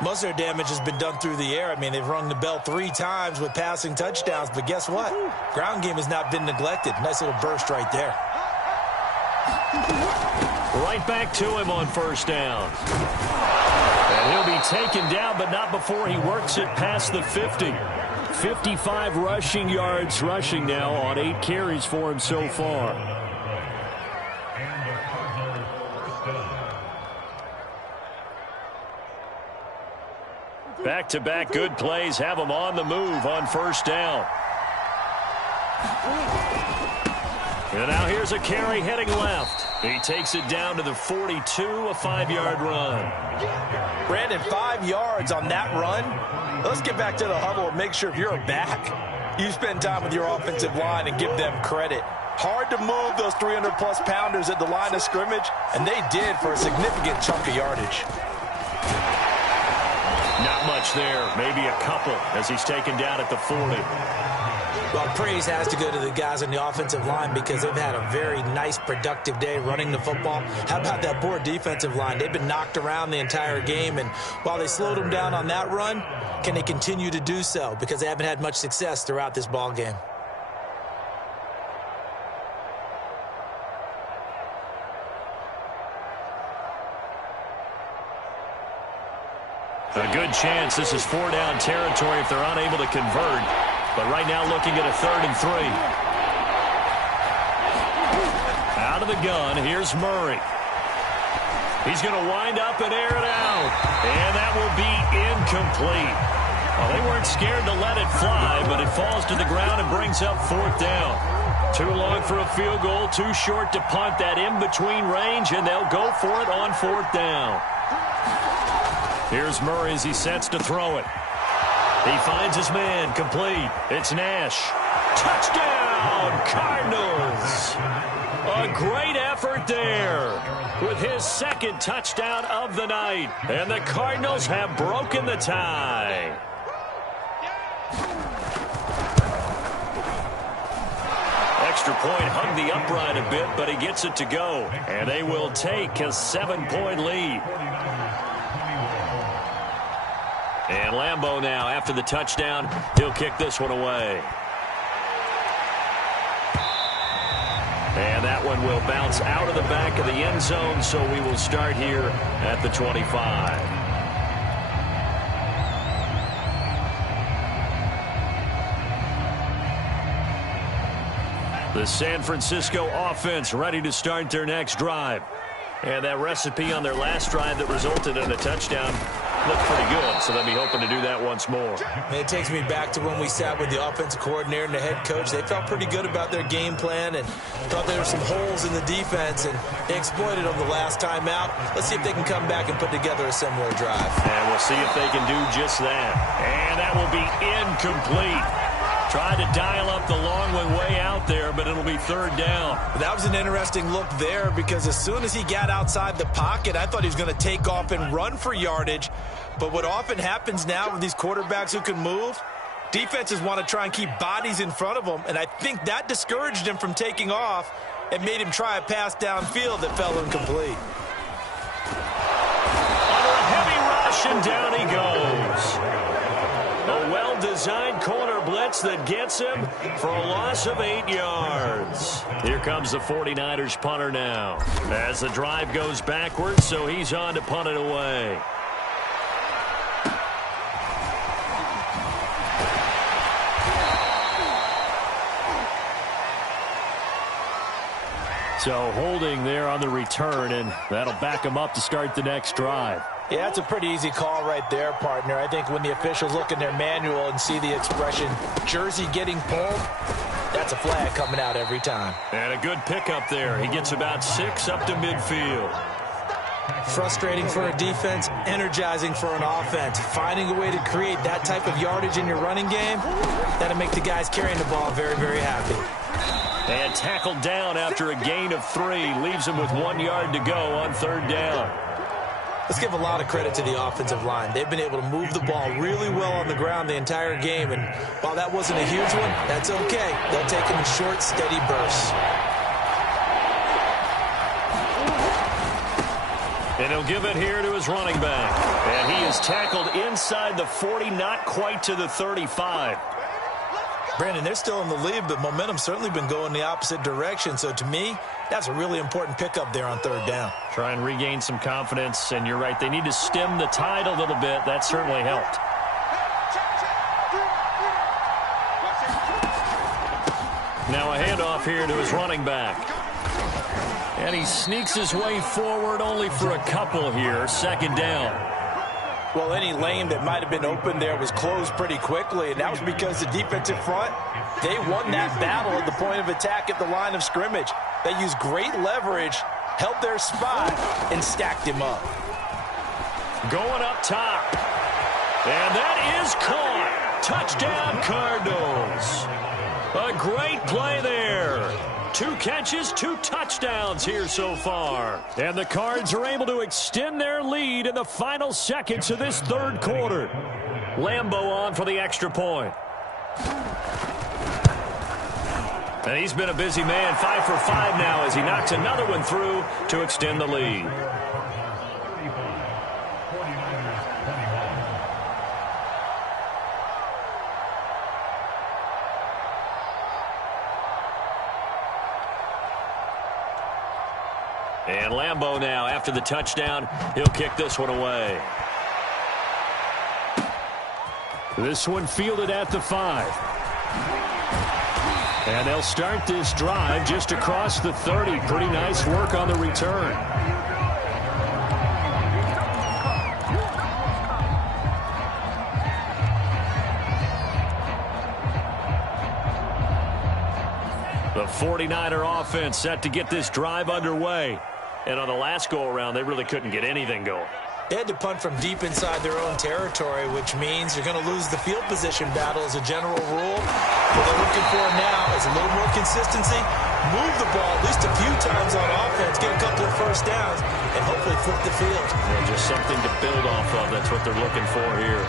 Most of their damage has been done through the air. I mean, they've rung the bell 3 times with passing touchdowns, but guess what? Ground game has not been neglected. Nice little burst right there. Right back to him on 1st down. And he'll be taken down, but not before he works it past the 50. 55 rushing yards rushing now on 8 carries for him so far. Back-to-back good plays have him on the move on 1st down. And now here's a carry heading left. He takes it down to the 42, a 5-yard run. Brandon, 5 yards on that run. Let's get back to the huddle and make sure if you're a back, you spend time with your offensive line and give them credit. Hard to move those 300-plus pounders at the line of scrimmage, and they did for a significant chunk of yardage. Not much there, maybe a couple as he's taken down at the 40. Well, praise has to go to the guys on the offensive line because they've had a very nice, productive day running the football. How about that poor defensive line? They've been knocked around the entire game, and while they slowed them down on that run, can they continue to do so? Because they haven't had much success throughout this ball game. A good chance this is 4-down territory if they're unable to convert. But right now looking at a 3rd and 3. Out of the gun, here's Murray. He's going to wind up and air it out. And that will be incomplete. Well, they weren't scared to let it fly, but it falls to the ground and brings up 4th down. Too long for a field goal, too short to punt that in-between range, and they'll go for it on 4th down. Here's Murray as he sets to throw it. He finds his man, complete. It's Nash. Touchdown, Cardinals. A great effort there with his 2nd touchdown of the night. And the Cardinals have broken the tie. Extra point hugged the upright a bit, but he gets it to go. And they will take a 7-point lead. And Lambeau now, after the touchdown, he'll kick this one away. And that one will bounce out of the back of the end zone, so we will start here at the 25. The San Francisco offense ready to start their next drive. And that recipe on their last drive that resulted in a touchdown looked pretty good, so they'll be hoping to do that once more. It takes me back to when we sat with the offensive coordinator and the head coach. They felt pretty good about their game plan and thought there were some holes in the defense, and they exploited them the last time out. Let's see if they can come back and put together a similar drive. And we'll see if they can do just that. And that will be incomplete. Tried to dial up the long one way out there, but it'll be 3rd down. That was an interesting look there because as soon as he got outside the pocket, I thought he was going to take off and run for yardage. But what often happens now with these quarterbacks who can move, defenses want to try and keep bodies in front of them, and I think that discouraged him from taking off and made him try a pass downfield that fell incomplete. Under a heavy rush, and down he goes. A well-designed corner blitz that gets him for a loss of 8 yards. Here comes the 49ers punter now. As the drive goes backwards, so he's on to punt it away. So holding there on the return, and that'll back him up to start the next drive. Yeah, that's a pretty easy call right there, partner. I think when the officials look in their manual and see the expression, jersey getting pulled, that's a flag coming out every time. And a good pickup there. He gets about 6 up to midfield. Frustrating for a defense, energizing for an offense. Finding a way to create that type of yardage in your running game, that'll make the guys carrying the ball very, very happy. And tackled down after a gain of 3. Leaves him with 1 yard to go on 3rd down. Let's give a lot of credit to the offensive line. They've been able to move the ball really well on the ground the entire game. And while that wasn't a huge one, that's okay. They'll take them in short, steady bursts. And he'll give it here to his running back. And he is tackled inside the 40, not quite to the 35. Brandon, they're still in the lead, but momentum's certainly been going the opposite direction. So to me, that's a really important pickup there on 3rd down. Try and regain some confidence, and you're right. They need to stem the tide a little bit. That certainly helped. Now a handoff here to his running back. And he sneaks his way forward only for a couple here. 2nd down. Well, any lane that might have been open there was closed pretty quickly, and that was because the defensive front, they won that battle at the point of attack at the line of scrimmage. They used great leverage, held their spot, and stacked him up. Going up top. And that is caught. Touchdown, Cardinals. A great play there. 2 catches, 2 touchdowns here so far. And the Cards are able to extend their lead in the final seconds of this 3rd quarter. Lambeau on for the extra point. And he's been a busy man, 5 for 5 now as he knocks another one through to extend the lead. And Lambeau now, after the touchdown, he'll kick this one away. This one fielded at the 5. And they'll start this drive just across the 30. Pretty nice work on the return. The 49er offense set to get this drive underway. And on the last go-around, they really couldn't get anything going. They had to punt from deep inside their own territory, which means you're going to lose the field position battle as a general rule. What they're looking for now is a little more consistency, move the ball at least a few times on offense, get a couple of first downs, and hopefully flip the field. Yeah, just something to build off of. That's what they're looking for here.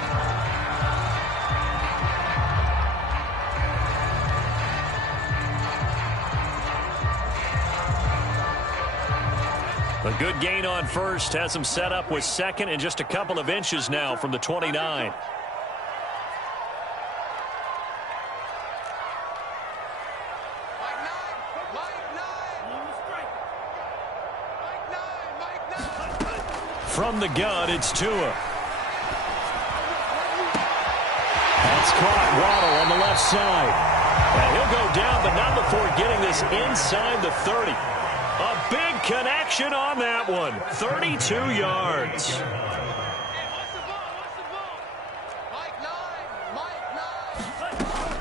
A good gain on first, has him set up with second and just a couple of inches now from the 29. Mike 9, From the gun, it's Tua. That's caught. Waddle on the left side. And he'll go down, but not before getting this inside the 30. A big connection on that one. 32 yards.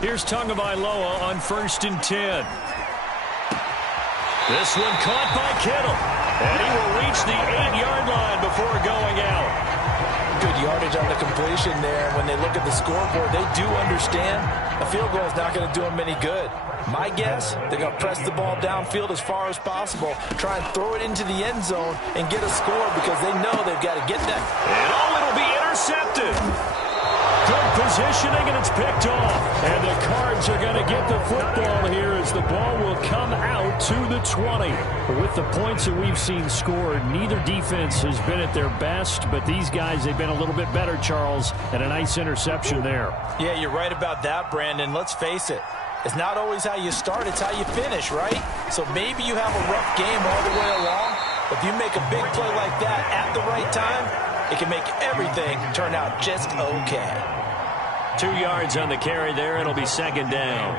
Here's Tagovailoa on 1st and 10. This one caught by Kittle. And he will reach the 8-yard line before going out. Good yardage on the completion there. When they look at the scoreboard, they do understand a field goal is not going to do them any good. My guess, they're going to press the ball downfield as far as possible, try and throw it into the end zone and get a score because they know they've got to get that. And it'll be intercepted. Good positioning, and it's picked off. And the Cards are going to get the football here as the ball will come out to the 20. With the points that we've seen scored, neither defense has been at their best, but these guys, they've been a little bit better, Charles, and a nice interception there. Yeah, you're right about that, Brandon. Let's face it. It's not always how you start, it's how you finish, right? So maybe you have a rough game all the way along, but if you make a big play like that at the right time, it can make everything turn out just okay. 2 yards on the carry there. It'll be 2nd down.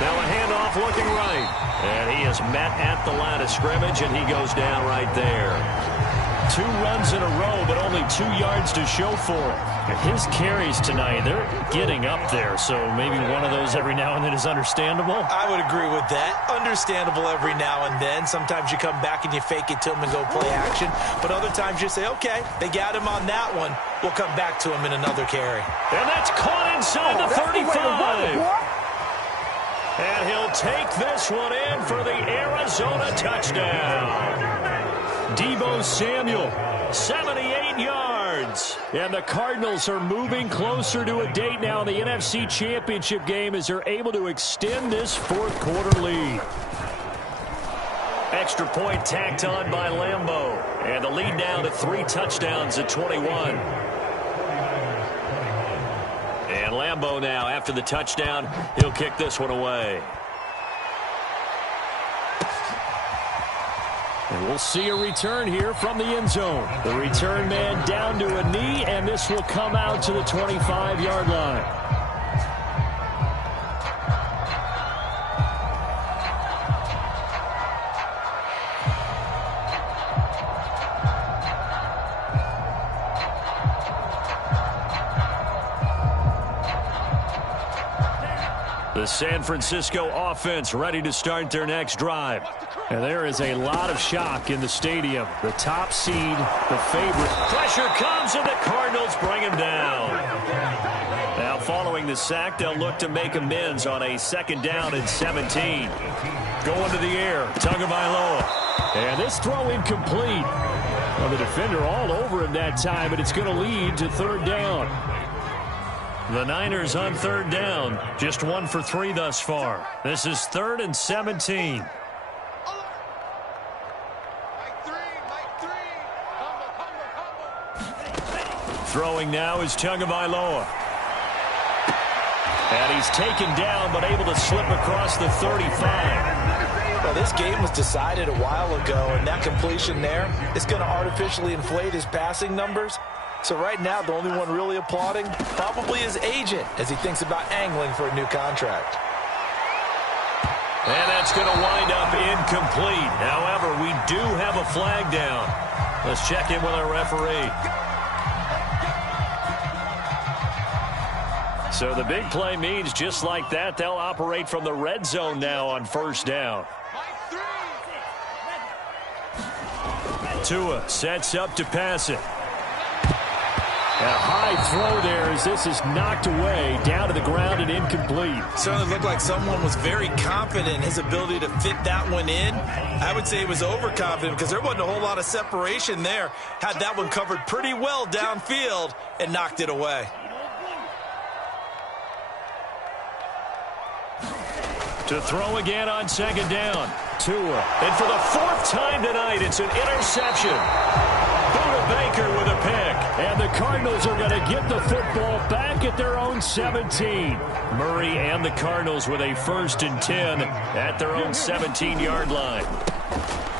Now a handoff looking right. And he is met at the line of scrimmage, and he goes down right there. 2 runs in a row, but only 2 yards to show for it. And his carries tonight, they're getting up there, so maybe one of those every now and then is understandable. I would agree with that. Understandable every now and then. Sometimes you come back and you fake it to him and go play action. But other times you say, okay, they got him on that one. We'll come back to him in another carry. And that's caught inside the 35. And he'll take this one in for the Arizona touchdown. Deebo Samuel, 78 yards. And the Cardinals are moving closer to a date now in the NFC Championship game as they're able to extend this 4th quarter lead. Extra point tacked on by Lambeau. And the lead down to 3 touchdowns at 21. And Lambeau now, after the touchdown, he'll kick this one away. And we'll see a return here from the end zone. The return man down to a knee, and this will come out to the 25-yard line. The San Francisco offense ready to start their next drive. And there is a lot of shock in the stadium. The top seed, the favorite. Pressure comes, and the Cardinals bring him down. Now, following the sack, they'll look to make amends on a 2nd down and 17. Going to the air, Tagovailoa. And this throw incomplete. Well, the defender all over him that time, but it's going to lead to third down. The Niners on third down, just 1 for 3 thus far. This is 3rd and 17. Mike 3, Mike 3. Humble. Throwing now is Tagovailoa. And he's taken down, but able to slip across the 35. Well, this game was decided a while ago, and that completion there is going to artificially inflate his passing numbers. So right now, the only one really applauding probably his agent as he thinks about angling for a new contract. And that's going to wind up incomplete. However, we do have a flag down. Let's check in with our referee. So the big play means just like that, they'll operate from the red zone now on first down. Mike 3. Tua sets up to pass it. A high throw there as this is knocked away, down to the ground and incomplete. Certainly looked like someone was very confident in his ability to fit that one in. I would say he was overconfident because there wasn't a whole lot of separation there. Had that one covered pretty well downfield and knocked it away. To throw again on second down. Tua. And for the 4th time tonight, it's an interception. Buda Baker with a pick. And the Cardinals are going to get the football back at their own 17. Murray and the Cardinals with a 1st and 10 at their own 17-yard line.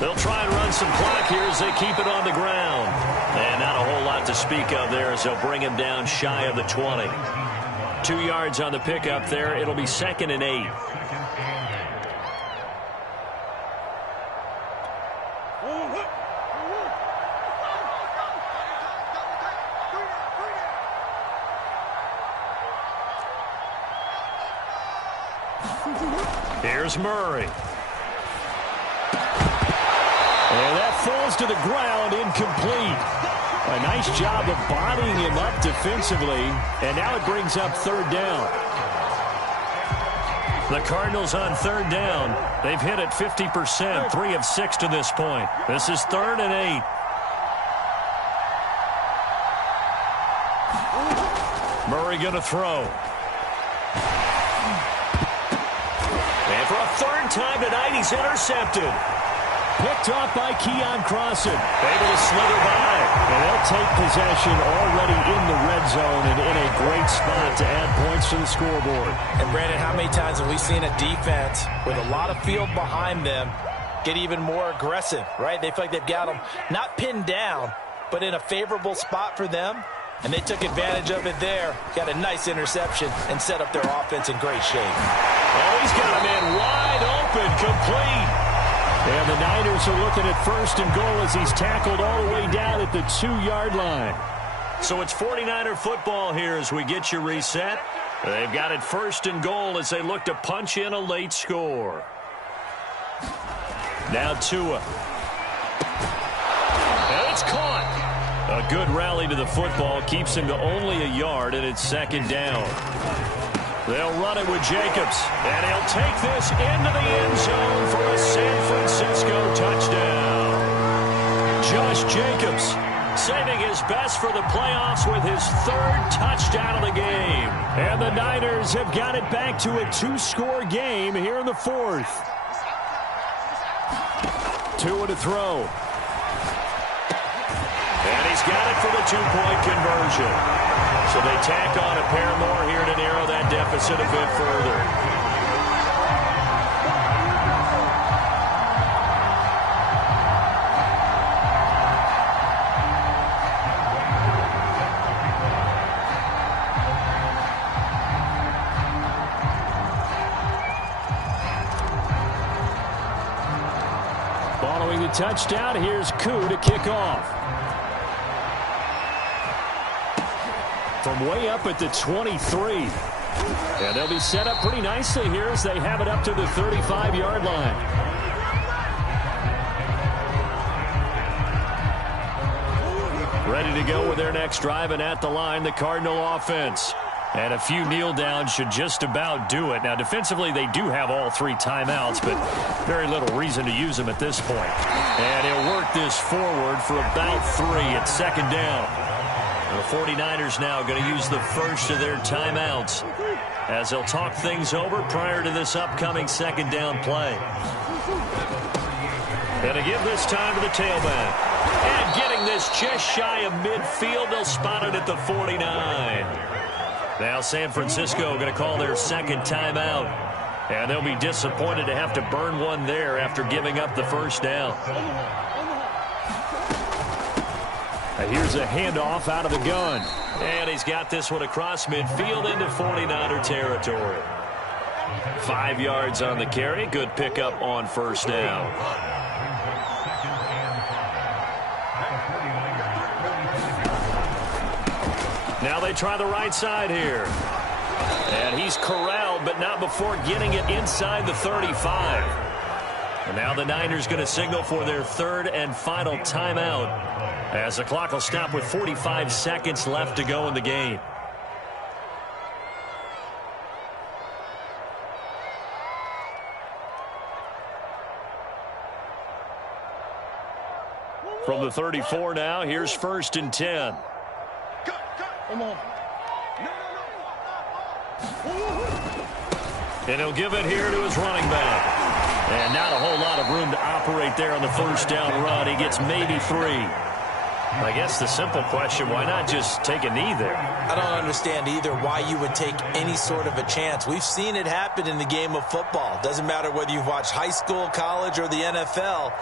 They'll try and run some clock here as they keep it on the ground. And not a whole lot to speak of there as they'll bring him down shy of the 20. 2 yards on the pickup there. It'll be 2nd and 8. Here's Murray. And that falls to the ground, incomplete. A nice job of bodying him up defensively, and now it brings up third down. The Cardinals on third down. They've hit it 50%, 3 of 6 to this point. This is 3rd and 8. Murray going to throw. And for a 3rd time tonight, he's intercepted. Picked off by Keon Crossan. Able to slither by. And they'll take possession already in the red zone and in a great spot to add points to the scoreboard. And Brandon, how many times have we seen a defense with a lot of field behind them get even more aggressive, right? They feel like they've got them not pinned down, but in a favorable spot for them. And they took advantage of it there. Got a nice interception and set up their offense in great shape. Oh, he's got him in wide open, complete. And the Niners are looking at 1st and goal as he's tackled all the way down at the 2-yard line. So it's 49er football here as we get you reset. They've got it 1st and goal as they look to punch in a late score. Now Tua. And it's caught. A good rally to the football keeps him to only a yard, and it's 2nd down. They'll run it with Jacobs, and he'll take this into the end zone for a San Francisco touchdown. Josh Jacobs saving his best for the playoffs with his 3rd touchdown of the game. And the Niners have got it back to a 2-score game here in the 4th. Tua to throw. And he's got it for the 2-point conversion. So they tack on a pair more here to narrow that deficit a bit further. Following the touchdown, here's Koo to kick off. From way up at the 23. And they'll be set up pretty nicely here as they have it up to the 35-yard line. Ready to go with their next drive, and at the line, the Cardinal offense. And a few kneel downs should just about do it. Now, defensively, they do have all 3 timeouts, but very little reason to use them at this point. And he'll work this forward for about 3 at second down. The 49ers now going to use the first of their timeouts as they'll talk things over prior to this upcoming second down play. And to give this time to the tailback. And getting this just shy of midfield, they'll spot it at the 49. Now San Francisco going to call their second timeout. And they'll be disappointed to have to burn one there after giving up the first down. And here's a handoff out of the gun. And he's got this one across midfield into 49er territory. 5 yards on the carry. Good pickup on first down. Now they try the right side here. And he's corralled, but not before getting it inside the 35. And now the Niners going to signal for their third and final timeout, as the clock will stop with 45 seconds left to go in the game. From the 34 now, here's first and 10. Come on. And he'll give it here to his running back. And not a whole lot of room to operate there on the first down run. He gets maybe 3. I guess the simple question, why not just take a knee there? I don't understand either why you would take any sort of a chance. We've seen it happen in the game of football. Doesn't matter whether you've watched high school, college, or the NFL.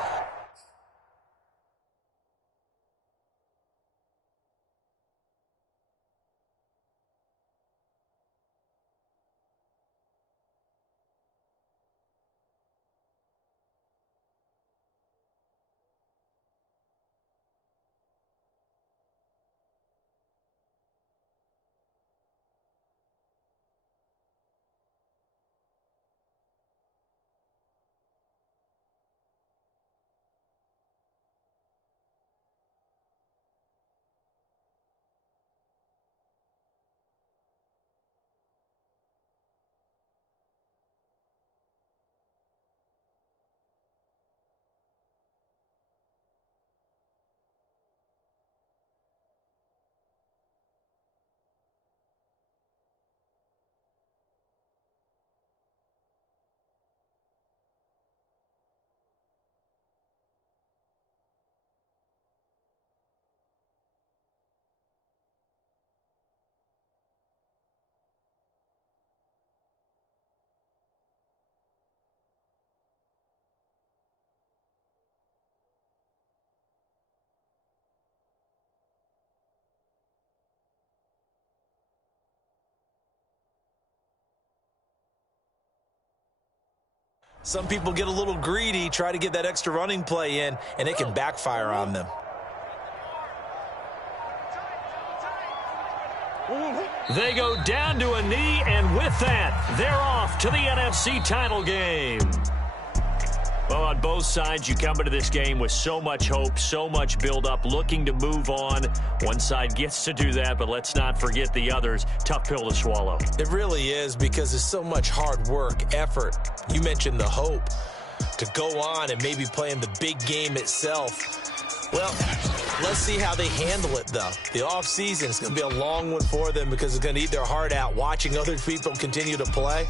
Some people get a little greedy, try to get that extra running play in, and it can backfire on them. They go down to a knee, and with that, they're off to the NFC title game. Well, on both sides, you come into this game with so much hope, so much build-up, looking to move on. One side gets to do that, but let's not forget the others. Tough pill to swallow. It really is, because there's so much hard work, effort. You mentioned the hope to go on and maybe play in the big game itself. Well, let's see how they handle it, though. The offseason is going to be a long one for them because it's going to eat their heart out watching other people continue to play.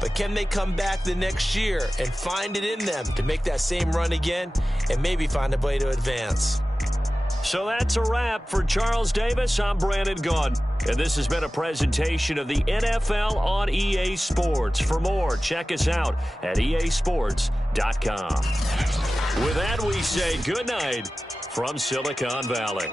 But can they come back the next year and find it in them to make that same run again and maybe find a way to advance? So that's a wrap for Charles Davis. I'm Brandon Gaudin, and this has been a presentation of the NFL on EA Sports. For more, check us out at easports.com. With that, we say good night from Silicon Valley.